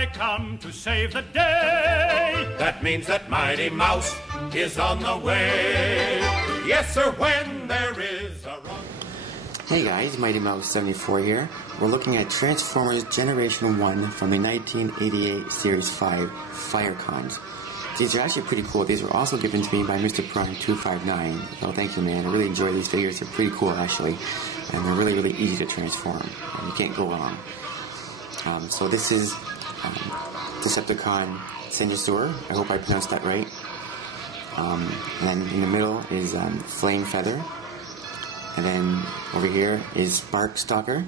I come to save the day. That means that Mighty Mouse is on the way. Yes, sir, when there is a wrong... Hey guys, Mighty Mouse 74 here. We're looking at Transformers Generation 1 from the 1988 Series 5 Firecons. These are actually pretty cool. These were also given to me by Mr. Prime 259. So thank you, man. I really enjoy these figures. They're pretty cool, actually. And they're really, really easy to transform. You can't go wrong. So this is Decepticon Cindersaur. I hope I pronounced that right. And then in the middle is Flamefeather. And then over here is Sparkstalker.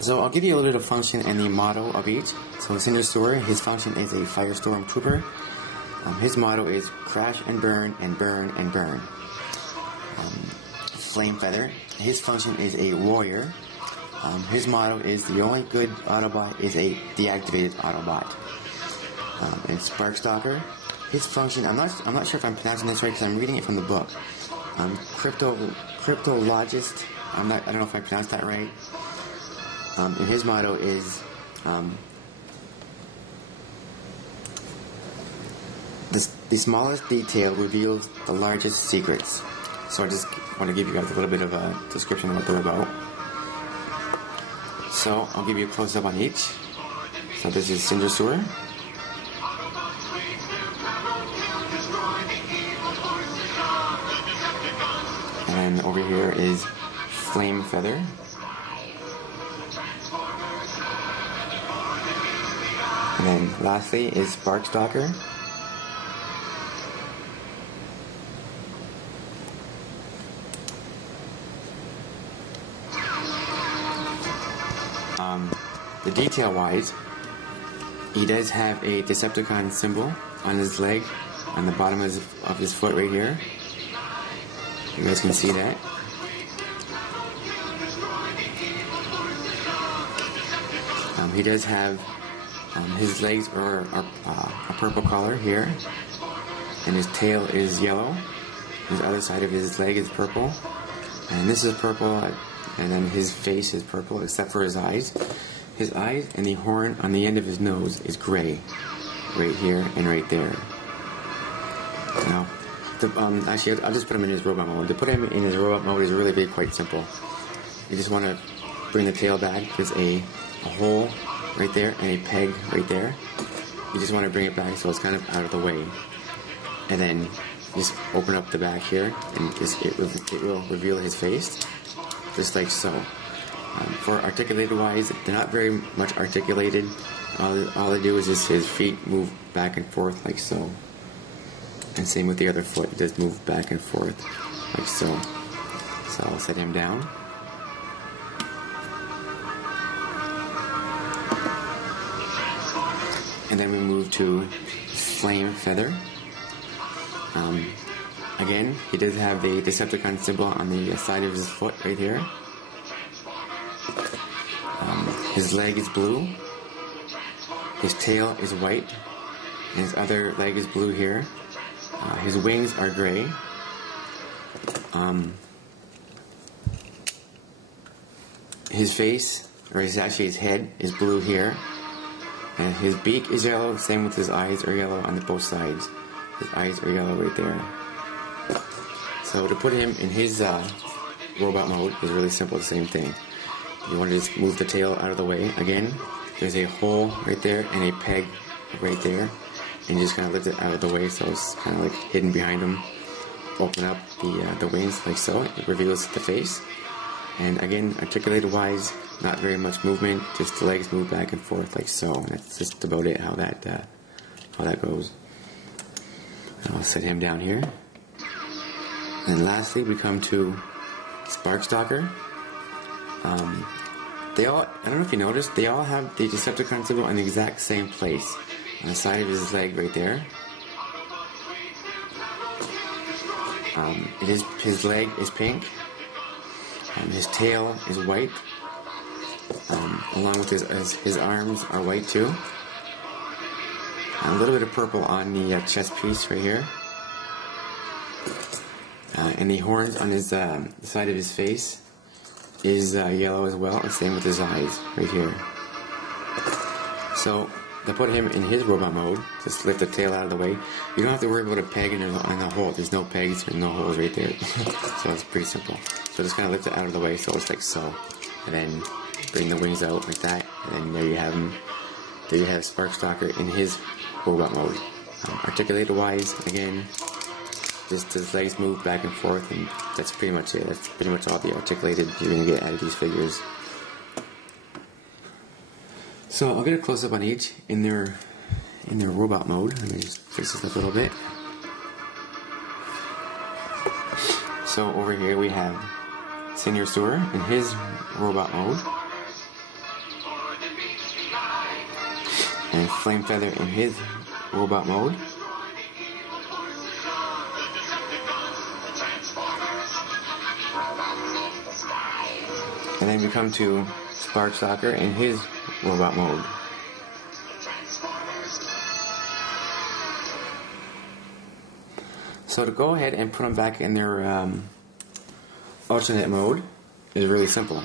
So I'll give you a little bit of function and the motto of each. So Cindersaur, his function is a Firestorm Trooper. His motto is crash and burn and burn and burn. Flamefeather, his function is a warrior. His motto is the only good Autobot is a deactivated Autobot. And Sparkstalker, his function, I'm not sure if I'm pronouncing this right because I'm reading it from the book. Cryptologist, I don't know if I pronounced that right. And his motto is the smallest detail reveals the largest secrets. So I just want to give you guys a little bit of a description of what they're about. So I'll give you a close-up on each. So this is Cindersaur. And over here is Flamefeather. And then lastly is Sparkstalker. The detail-wise, he does have a Decepticon symbol on his leg, on the bottom of his foot right here. You guys can see that. He does have his legs are a purple color here, and his tail is yellow. His other side of his leg is purple, and this is purple, and then his face is purple except for his eyes. His eyes and the horn on the end of his nose is gray, right here and right there. Now, actually, I'll just put him in his robot mode. To put him in his robot mode is really quite simple. You just want to bring the tail back. There's a hole right there and a peg right there. You just want to bring it back so it's kind of out of the way. And then just open up the back here, and it will reveal his face, just like so. For articulated wise, they're not very much articulated. All they do is just his feet move back and forth like so. And same with the other foot, it does move back and forth like so. So I'll set him down. And then we move to Flamefeather. Again, he does have the Decepticon symbol on the side of his foot right here. His leg is blue. His tail is white. And his other leg is blue here. His wings are gray. His face, or actually his head, is blue here. And his beak is yellow, same with his eyes are yellow on both sides. His eyes are yellow right there. So to put him in his robot mode is really simple, the same thing. You want to just move the tail out of the way. Again, there's a hole right there and a peg right there. And you just kind of lift it out of the way so it's kind of like hidden behind him. Open up the wings like so. It reveals the face. And again, articulated wise, not very much movement. Just the legs move back and forth like so. And that's just about it. How that goes. And I'll set him down here. And lastly, we come to Sparkstalker. They all, I don't know if you noticed, they all have the Decepticon symbol in the exact same place. On the side of his leg right there. His leg is pink. His tail is white. Along with his arms are white too. A little bit of purple on the chest piece right here. And the horns on his the side of his face is yellow as well, and same with his eyes right here. So to put him in his robot mode, just lift the tail out of the way. You don't have to worry about a peg in the hole. There's no pegs and no holes right there. So it's pretty simple. So just kind of lift it out of the way so it's like so. And then bring the wings out like that. And then there you have him. There you have Sparkstalker in his robot mode. Articulated wise, again, just his legs move back and forth, and that's pretty much it. That's pretty much all the articulated you're going to get out of these figures. So I'll get a close up on each in their robot mode. Let me just fix this up a little bit. So over here we have Cindersaur in his robot mode, and Flamefeather in his robot mode. And then we come to Sparkstalker in his robot mode. So to go ahead and put them back in their alternate mode is really simple.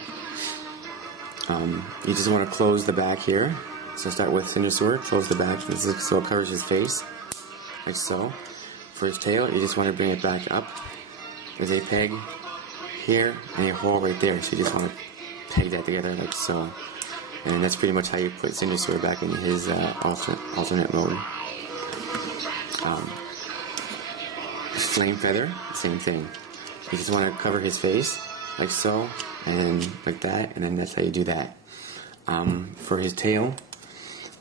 You just want to close the back here. So start with Cindersaur, close the back so it covers his face, like so. For his tail, you just want to bring it back up. There's a peg here and a hole right there, so you just want to peg that together like so. And that's pretty much how you put Cindersaur back in his alternate mode. Flamefeather, same thing. You just want to cover his face like so, and like that, and then that's how you do that. For his tail,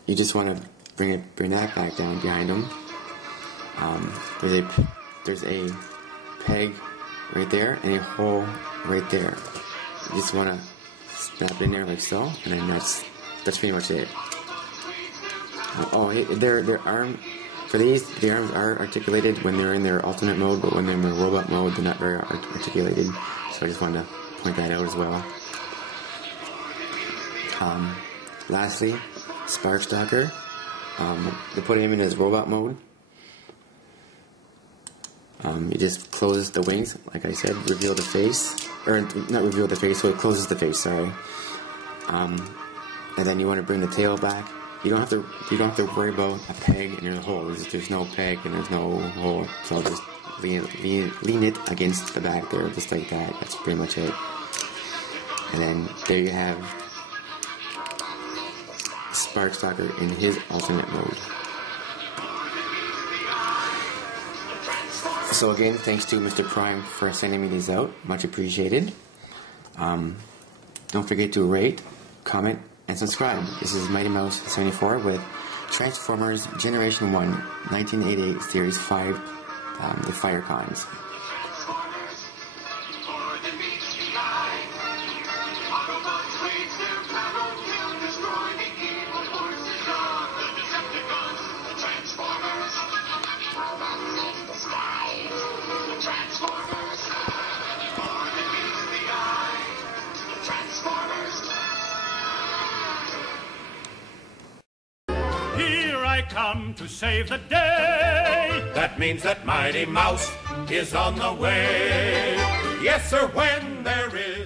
you just want to bring that back down behind him. There's a peg right there and a hole right there. You just want to snap it in there like so, and then that's pretty much it. Oh, their arm. For these, the arms are articulated when they're in their alternate mode, but when they're in their robot mode, they're not very articulated. So I just wanted to point that out as well. Lastly, Sparkstalker. To put him in his robot mode, you just close the wings, like I said, reveal the face, or not reveal the face, so it closes the face. Sorry. And then you want to bring the tail back. You don't have to worry about a peg and there's a hole. There's no peg and there's no hole, so I'll just lean it against the back there, just like that. That's pretty much it. And then there you have Sparkstalker in his alternate mode. So again, thanks to Mr. Prime for sending me these out. Much appreciated. Don't forget to rate, comment, and subscribe. This is Mighty Mouse 74 with Transformers Generation 1 1988 Series 5, the Firecons. Come to save the day. That means that Mighty Mouse is on the way. Yes, sir, when there is